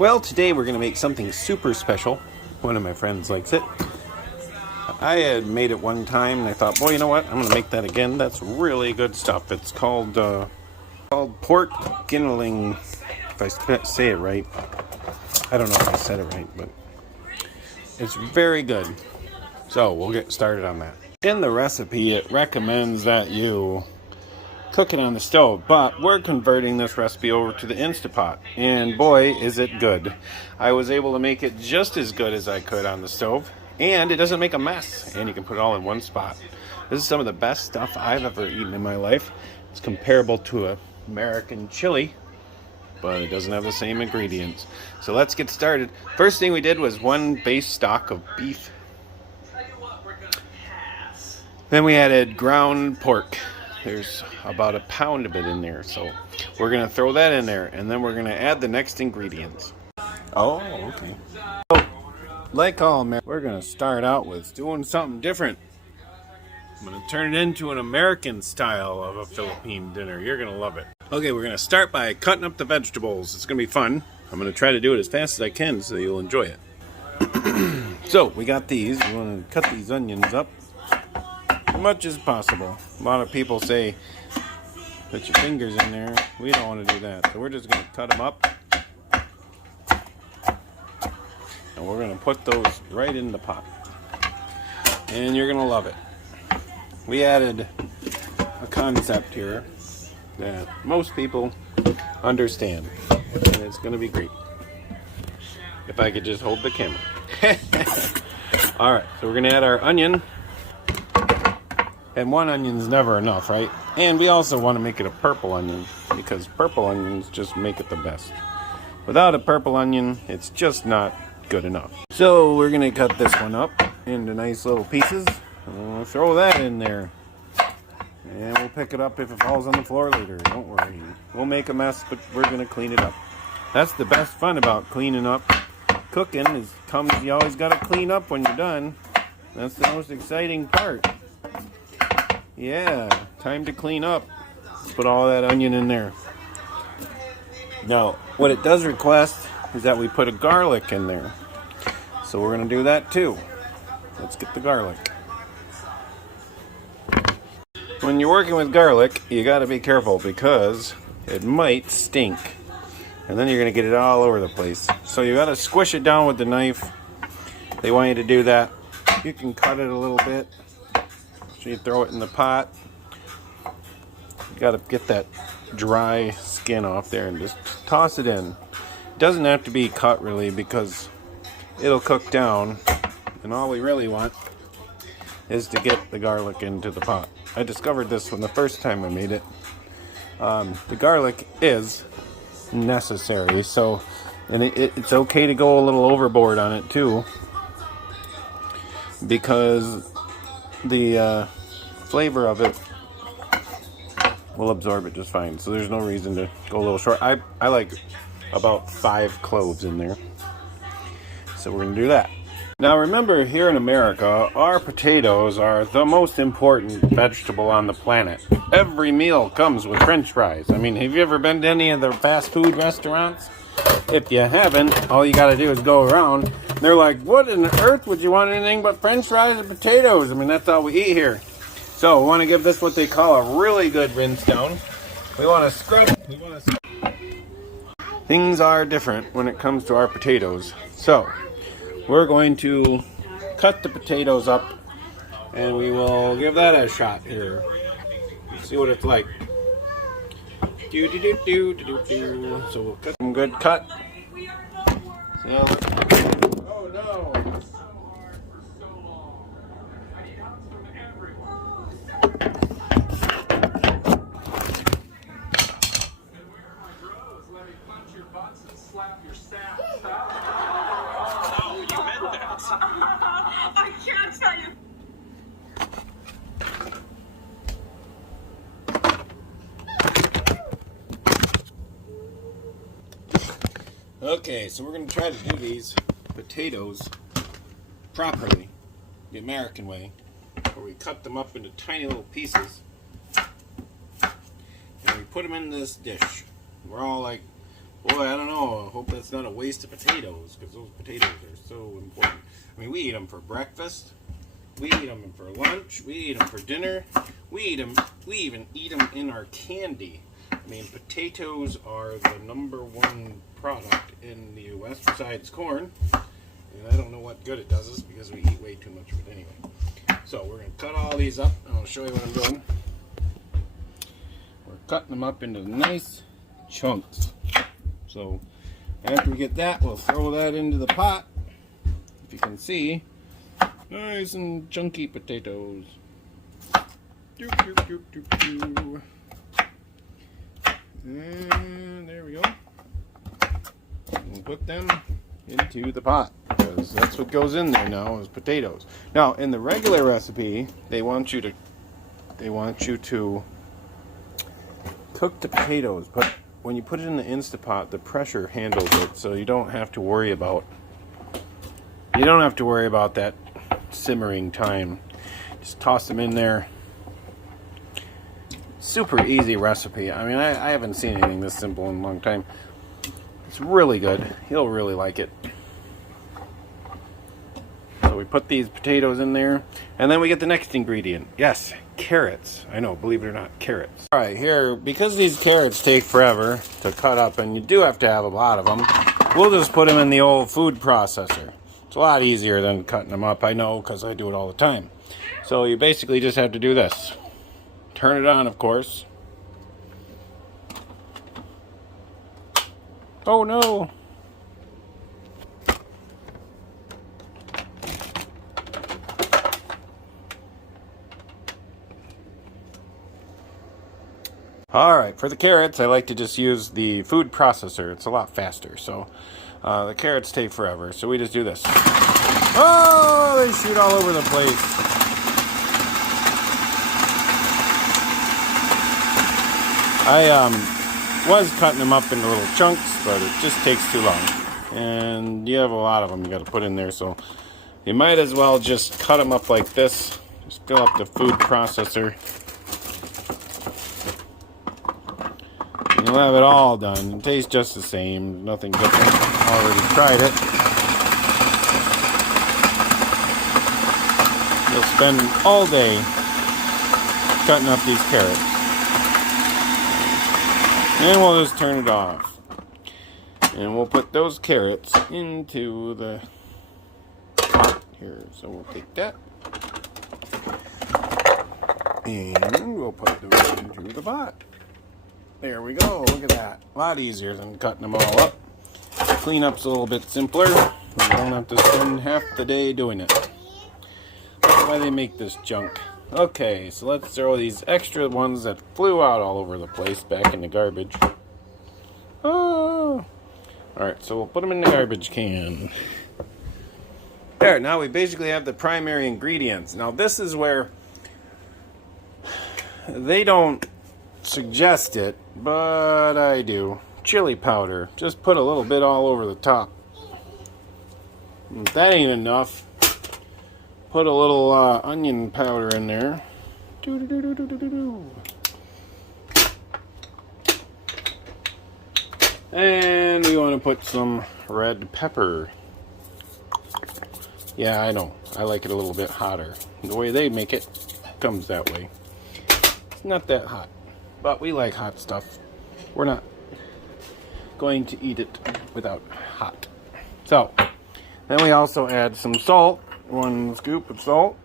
Well, today we're going to make something super special. One of my friends likes it. I had made it one time and I thought, boy, you know what? I'm going to make that again. That's really good stuff. It's called pork giniling, if I say it right. I don't know if I said it right, but it's very good. So we'll get started on that. In the recipe, it recommends that you cook it on the stove, but we're converting this recipe over to the Instapot, and boy is it good. I was able to make it just as good as I could on the stove, and it doesn't make a mess, and you can put it all in one spot. This is some of the best stuff I've ever eaten in my life. It's comparable to an American chili, but it doesn't have the same ingredients. So let's get started. First thing we did was one base stock of beef. Then we added ground pork. There's about a pound of it in there, so we're going to throw that in there, and then we're going to add the next ingredients. Oh, okay. So, like all Americans, we're going to start out with doing something different. I'm going to turn it into an American style of a Philippine dinner. You're going to love it. Okay, we're going to start by cutting up the vegetables. It's going to be fun. I'm going to try to do it as fast as I can so you'll enjoy it. So, we got these. We want to cut these onions up much as possible. A lot of people say put your fingers in there. We don't want to do that, so we're just going to cut them up, and we're going to put those right in the pot, and you're going to love it. We added a concept here that most people understand, and it's going to be great. If I could just hold the camera. Alright, so we're going to add our onion. And one onion's never enough, right? And we also want to make it a purple onion, because purple onions just make it the best. Without a purple onion, it's just not good enough. So we're going to cut this one up into nice little pieces. And we'll throw that in there. And we'll pick it up if it falls on the floor later. Don't worry. We'll make a mess, but we're going to clean it up. That's the best fun about cleaning up cooking, is you always got to clean up when you're done. That's the most exciting part. Yeah, time to clean up. Let's put all that onion in there. Now, what it does request is that we put a garlic in there. So we're going to do that too. Let's get the garlic. When you're working with garlic, you got to be careful because it might stink. And then you're going to get it all over the place. So you got to squish it down with the knife. They want you to do that. You can cut it a little bit. So you throw it in the pot. You got to get that dry skin off there and just toss it in. It doesn't have to be cut really, because it'll cook down, and all we really want is to get the garlic into the pot. I discovered this when the first time I made it. The garlic is necessary, so, and it's okay to go a little overboard on it too, because the flavor of it will absorb it just fine. So there's no reason to go a little short. I like about 5 cloves in there. So we're going to do that. Now remember, here in America, our potatoes are the most important vegetable on the planet. Every meal comes with French fries. I mean, have you ever been to any of the fast food restaurants? If you haven't, all you got to do is go around. They're like, what in the earth would you want anything but French fries and potatoes? I mean, that's all we eat here. So we want to give this what they call a really good rinse down. We want to scrub. Things are different when it comes to our potatoes. So we're going to cut the potatoes up, and we will give that a shot here. See what it's like. So we'll cut some good cut. Oh no! I can't tell you. Okay, so we're going to try to do these potatoes properly, the American way, where we cut them up into tiny little pieces, and we put them in this dish. We're all like Boy, I don't know. I hope that's not a waste of potatoes, because those potatoes are so important. I mean, we eat them for breakfast. We eat them for lunch. We eat them for dinner. We eat them. We even eat them in our candy. I mean, potatoes are the #1 product in the U.S. besides corn. And I don't know what good it does us because we eat way too much of it anyway. So we're going to cut all these up. I'll show you what I'm doing. We're cutting them up into nice chunks. So after we get that, we'll throw that into the pot. If you can see, nice and chunky potatoes. Doop, doop, doop, doop, doop. And there we go. We'll put them into the pot, because that's what goes in there now is potatoes. Now, in the regular recipe, they want you to cook the potatoes, but when you put it in the Instapot, the pressure handles it, so you don't have to worry about that simmering time. Just toss them in there. Super easy recipe. I mean, I haven't seen anything this simple in a long time. It's really good. You'll really like it. So we put these potatoes in there, and then we get the next ingredient. Yes, carrots. I know, believe it or not, carrots. All right, here, because these carrots take forever to cut up, and you do have to have a lot of them, we'll just put them in the old food processor. It's a lot easier than cutting them up, I know, because I do it all the time. So you basically just have to do this. Turn it on, of course. Oh no! Alright, for the carrots, I like to just use the food processor. It's a lot faster, so the carrots take forever. So we just do this. Oh, they shoot all over the place. I was cutting them up into little chunks, but it just takes too long. And you have a lot of them you got to put in there, so you might as well just cut them up like this. Just fill up the food processor. You'll have it all done. It tastes just the same. Nothing different. Already tried it. You'll spend all day cutting up these carrots. And we'll just turn it off. And we'll put those carrots into the pot here. So we'll take that. And we'll put those into the pot. There we go. Look at that. A lot easier than cutting them all up. Cleanup's a little bit simpler. You don't have to spend half the day doing it. That's why they make this junk. Okay, so let's throw these extra ones that flew out all over the place back in the garbage. Oh! Alright, so we'll put them in the garbage can. There, now we basically have the primary ingredients. Now this is where they don't suggest it, but I do. Chili powder. Just put a little bit all over the top. If that ain't enough, put a little onion powder in there. And we want to put some red pepper. Yeah, I know. I like it a little bit hotter. The way they make it comes that way. It's not that hot, but we like hot stuff. We're not going to eat it without hot. So, then we also add some salt. 1 scoop of salt.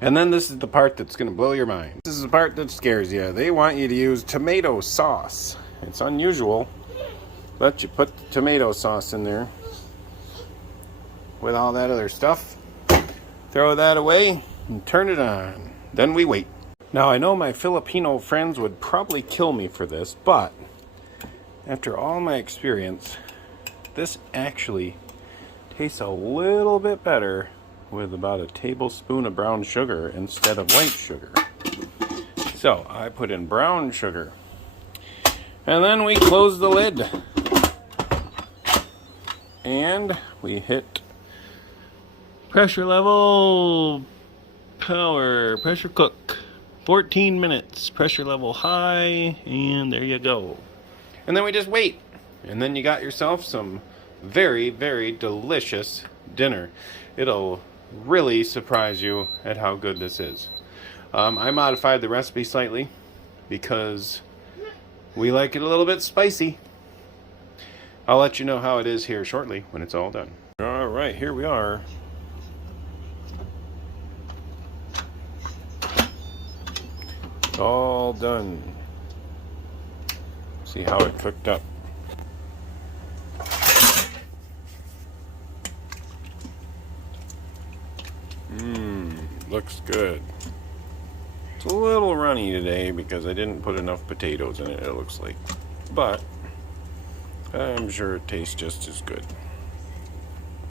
And then this is the part that's going to blow your mind. This is the part that scares you. They want you to use tomato sauce. It's unusual, but you put the tomato sauce in there with all that other stuff. Throw that away and turn it on. Then we wait. Now I know my Filipino friends would probably kill me for this, but after all my experience, this actually tastes a little bit better with about a tablespoon of brown sugar instead of white sugar. So I put in brown sugar. And then we close the lid. And we hit pressure level, power, pressure cook. 14 minutes, pressure level high, and there you go. And then we just wait. And then you got yourself some very, very delicious dinner. It'll really surprise you at how good this is. I modified the recipe slightly because we like it a little bit spicy. I'll let you know how it is here shortly when it's all done. All right, here we are. All done. See how it cooked up. Looks good. It's a little runny today because I didn't put enough potatoes in it, it looks like. But I'm sure it tastes just as good.